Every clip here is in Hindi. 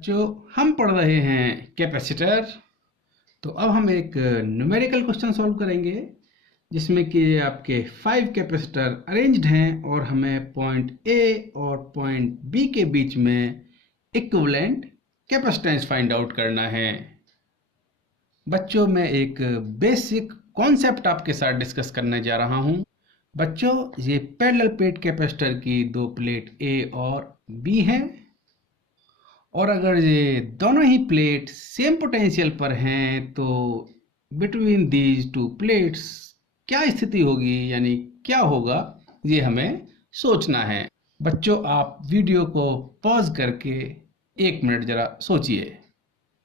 जो हम पढ़ रहे हैं कैपेसिटर। तो अब हम एक न्यूमेरिकल क्वेश्चन सॉल्व करेंगे जिसमें कि आपके 5 कैपेसिटर अरेंज्ड हैं और हमें पॉइंट ए और पॉइंट बी के बीच में इक्विवेलेंट कैपेसिटेंस फाइंड आउट करना है। बच्चों, मैं एक बेसिक कॉन्सेप्ट आपके साथ डिस्कस करने जा रहा हूं। बच्चों, ये पैरेलल प्लेट कैपेसिटर की दो प्लेट ए और बी हैं और अगर ये दोनों ही प्लेट सेम पोटेंशियल पर हैं तो बिटवीन दीज टू प्लेट्स क्या स्थिति होगी, यानी क्या होगा, ये हमें सोचना है। बच्चों, आप वीडियो को पॉज करके 1 मिनट जरा सोचिए।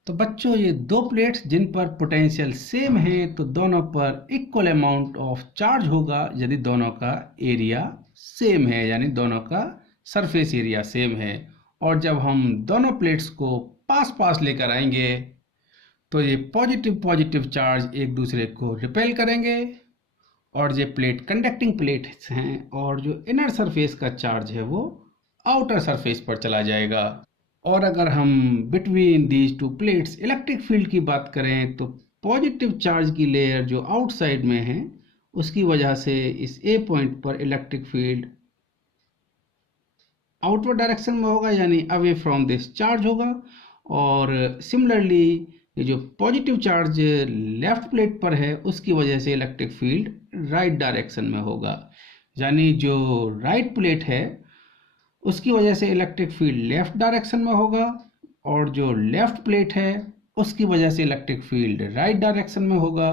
तो बच्चों, ये दो प्लेट्स जिन पर पोटेंशियल सेम है तो दोनों पर इक्वल अमाउंट ऑफ चार्ज होगा यदि दोनों का एरिया सेम है, यानी दोनों का सरफेस एरिया सेम है। और जब हम दोनों प्लेट्स को पास पास लेकर आएंगे तो ये पॉजिटिव चार्ज एक दूसरे को रिपेल करेंगे और ये प्लेट कंडक्टिंग प्लेट्स हैं और जो इनर सरफेस का चार्ज है वो आउटर सरफेस पर चला जाएगा। और अगर हम between these two plates electric field की बात करें तो पॉजिटिव चार्ज की लेयर जो आउटसाइड में है उसकी वजह से इस ए पॉइंट पर इलेक्ट्रिक फील्ड आउटवर्ड डायरेक्शन में होगा, यानी अवे फ्रॉम दिस चार्ज होगा। और सिमिलरली ये जो पॉजिटिव चार्ज लेफ्ट प्लेट पर है उसकी वजह से इलेक्ट्रिक फील्ड राइट डायरेक्शन में होगा, यानी जो राइट प्लेट है उसकी वजह से इलेक्ट्रिक फील्ड लेफ्ट डायरेक्शन में होगा और जो लेफ्ट प्लेट है उसकी वजह से इलेक्ट्रिक फील्ड राइट डायरेक्शन में होगा।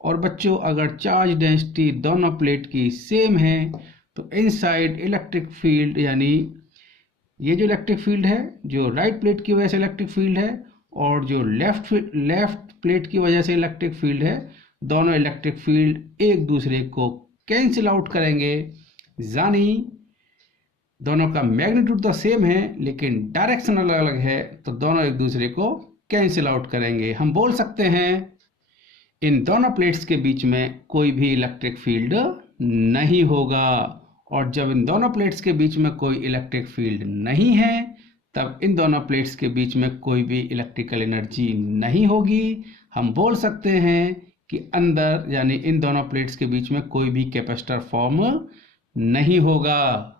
और बच्चों, अगर चार्ज डेंसिटी दोनों प्लेट की सेम है तो इनसाइड इलेक्ट्रिक फील्ड, यानी ये जो इलेक्ट्रिक फील्ड है जो राइट प्लेट की वजह से इलेक्ट्रिक फील्ड है और जो लेफ्ट प्लेट की वजह से इलेक्ट्रिक फील्ड है, दोनों इलेक्ट्रिक फील्ड एक दूसरे को कैंसिल आउट करेंगे, यानी दोनों का मैग्नीट्यूड तो सेम है लेकिन डायरेक्शन अलग अलग है तो दोनों एक दूसरे को कैंसिल आउट करेंगे। हम बोल सकते हैं इन दोनों प्लेट्स के बीच में कोई भी इलेक्ट्रिक फील्ड नहीं होगा। और जब इन दोनों प्लेट्स के बीच में कोई इलेक्ट्रिक फील्ड नहीं है तब इन दोनों प्लेट्स के बीच में कोई भी इलेक्ट्रिकल एनर्जी नहीं होगी। हम बोल सकते हैं कि अंदर, यानी इन दोनों प्लेट्स के बीच में कोई भी कैपेसिटर फॉर्म नहीं होगा,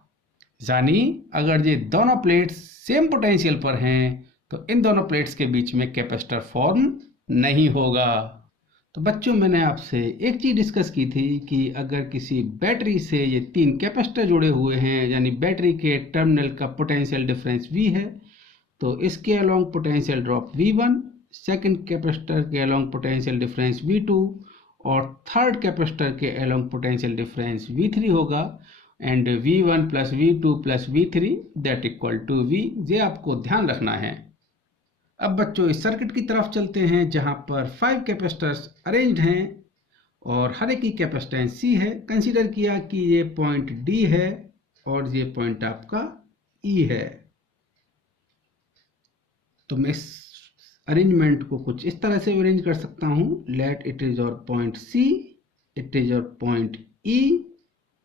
यानी अगर ये दोनों प्लेट्स सेम पोटेंशियल पर हैं तो इन दोनों प्लेट्स के बीच में कैपेसिटर फॉर्म नहीं होगा। तो बच्चों, मैंने आपसे एक चीज़ डिस्कस की थी कि अगर किसी बैटरी से ये 3 कैपेसिटर जुड़े हुए हैं, यानी बैटरी के टर्मिनल का पोटेंशियल डिफरेंस V है, तो इसके along potential drop V1, second capacitor के अलोंग पोटेंशियल डिफरेंस V2 और थर्ड कैपेसिटर के अलोंग पोटेंशियल डिफरेंस V3 होगा। And V1 plus V2 plus V3 that equal to V। ये आपको ध्यान रखना है। अब बच्चों, इस सर्किट की तरफ चलते हैं जहां पर 5 कैपेसिटर्स अरेंज्ड हैं और हर एक की कैपेसिटेंस C है। कंसीडर किया कि ये पॉइंट D है और ये पॉइंट आपका E है। तो मैं इस अरेंजमेंट को कुछ इस तरह से अरेंज कर सकता हूँ। लेट इट इज और पॉइंट C, इट इज और पॉइंट E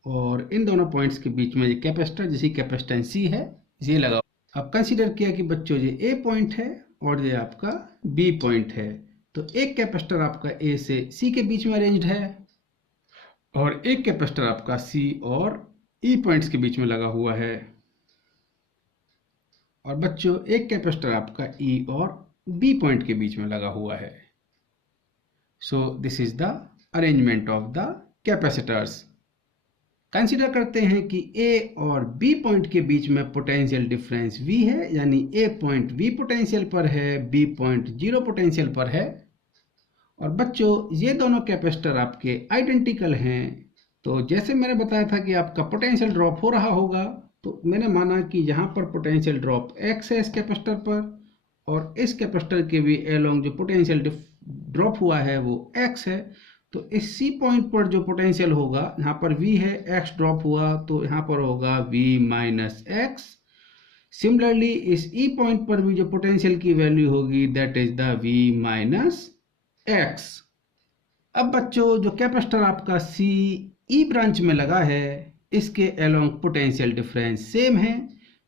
और इन दोनों पॉइंट्स के बीच में ये कैपेसिटर जिसकी कैपेसिटेंस C है ये लगाओ। अब कंसीडर किया कि बच्चों ये A पॉइंट है और ये आपका B पॉइंट है, तो एक कैपेसिटर आपका A से C के बीच में अरेंज्ड है और एक कैपेसिटर आपका C और E पॉइंट्स के बीच में लगा हुआ है। और बच्चों, एक कैपेसिटर आपका E और B पॉइंट के बीच में लगा हुआ है। So this is the arrangement of the capacitors. Consider करते हैं कि A और B पॉइंट के बीच में पोटेंशियल डिफरेंस V है, यानी A पॉइंट V पोटेंशियल पर है, B पॉइंट 0 पोटेंशियल पर है। और बच्चों, ये दोनों कैपेसिटर आपके आइडेंटिकल हैं, तो जैसे मैंने बताया था कि आपका पोटेंशियल ड्रॉप हो रहा होगा, तो मैंने माना कि यहाँ पर पोटेंशियल ड्रॉप X है इस कैपेसिटर पर और इस कैपेसिटर के भी अलोंग जो पोटेंशियल ड्रॉप हुआ है वो X है। तो इस C पॉइंट पर जो पोटेंशियल होगा, यहाँ पर V है, X ड्रॉप हुआ तो यहाँ पर होगा V माइनस X। सिमिलरली इस E पॉइंट पर भी जो पोटेंशियल की वैल्यू होगी that is the V minus X। अब बच्चों, जो कैपेसिटर आपका C E ब्रांच में लगा है इसके अलोंग पोटेंशियल डिफरेंस सेम है,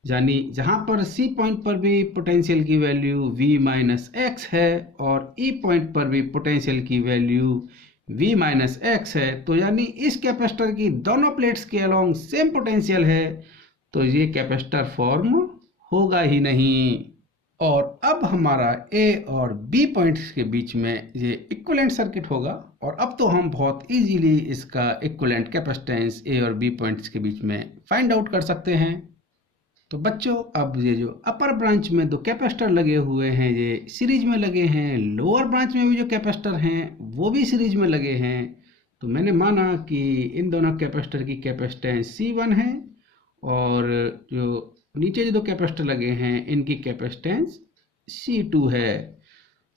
यानी जहां पर सी पॉइंट पर भी पोटेंशियल की वैल्यू V माइनस एक्स है और ई पॉइंट पर भी पोटेंशियल की वैल्यू V माइनस एक्स है, तो यानी इस कैपेसिटर की दोनों प्लेट्स के अलोंग सेम पोटेंशियल है, तो ये कैपेसिटर फॉर्म होगा ही नहीं। और अब हमारा ए और बी पॉइंट्स के बीच में ये इक्विवेलेंट सर्किट होगा, और अब तो हम बहुत इजीली इसका इक्विवेलेंट कैपेसिटेंस ए और बी पॉइंट्स के बीच में फाइंड आउट कर सकते हैं। तो बच्चों, अब ये जो अपर ब्रांच में दो कैपेसिटर लगे हुए हैं ये सीरीज में लगे हैं, लोअर ब्रांच में भी जो कैपेसिटर हैं वो भी सीरीज में लगे हैं। तो मैंने माना कि इन दोनों कैपेसिटर की कैपेसिटेंस C1 है, और जो नीचे जो दो कैपेसिटर लगे हैं इनकी कैपेसिटेंस C2 है।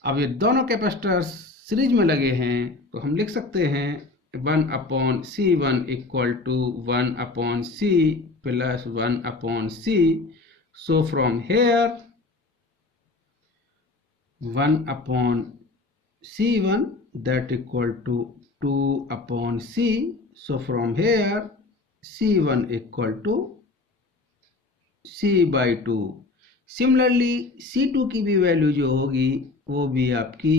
अब ये दोनों कैपेसिटर सीरीज में लगे हैं, तो हम लिख सकते हैं 1/C1 equal to 1/C plus 1/C। So from here 1/C1 that equal to 2/C. So from here C1 equal to C/2। Similarly C2 की भी वैल्यू जो होगी वो भी आपकी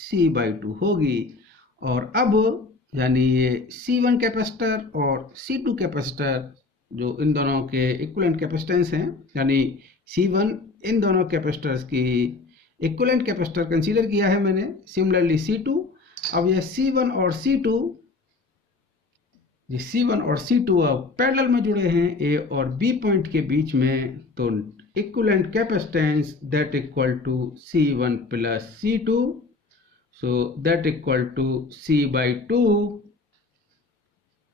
C/2 होगी। और अब यानी ये C1 कैपेसिटर और C2 कैपेसिटर जो इन दोनों के इक्विवेलेंट कैपेसिटेंस हैं, यानी C1 इन दोनों कैपेसिटर्स की इक्विवेलेंट कैपेसिटर कंसीडर किया है मैंने। सिमिलरली C2, अब ये C1 और C2 अब पैरेलल में जुड़े हैं A और B पॉइंट के बीच में, तो equivalent capacitance that equal to C1 plus C2, so that equal to C/2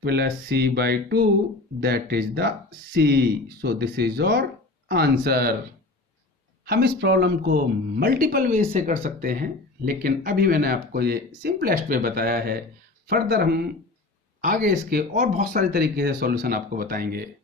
plus C/2, that is the C. So this is your answer. हम इस प्रॉब्लम को मल्टीपल वेज से कर सकते हैं, लेकिन अभी मैंने आपको ये सिंपलेस्ट वे बताया है। फर्दर हम आगे इसके और बहुत सारे तरीके से सॉल्यूशन आपको बताएंगे।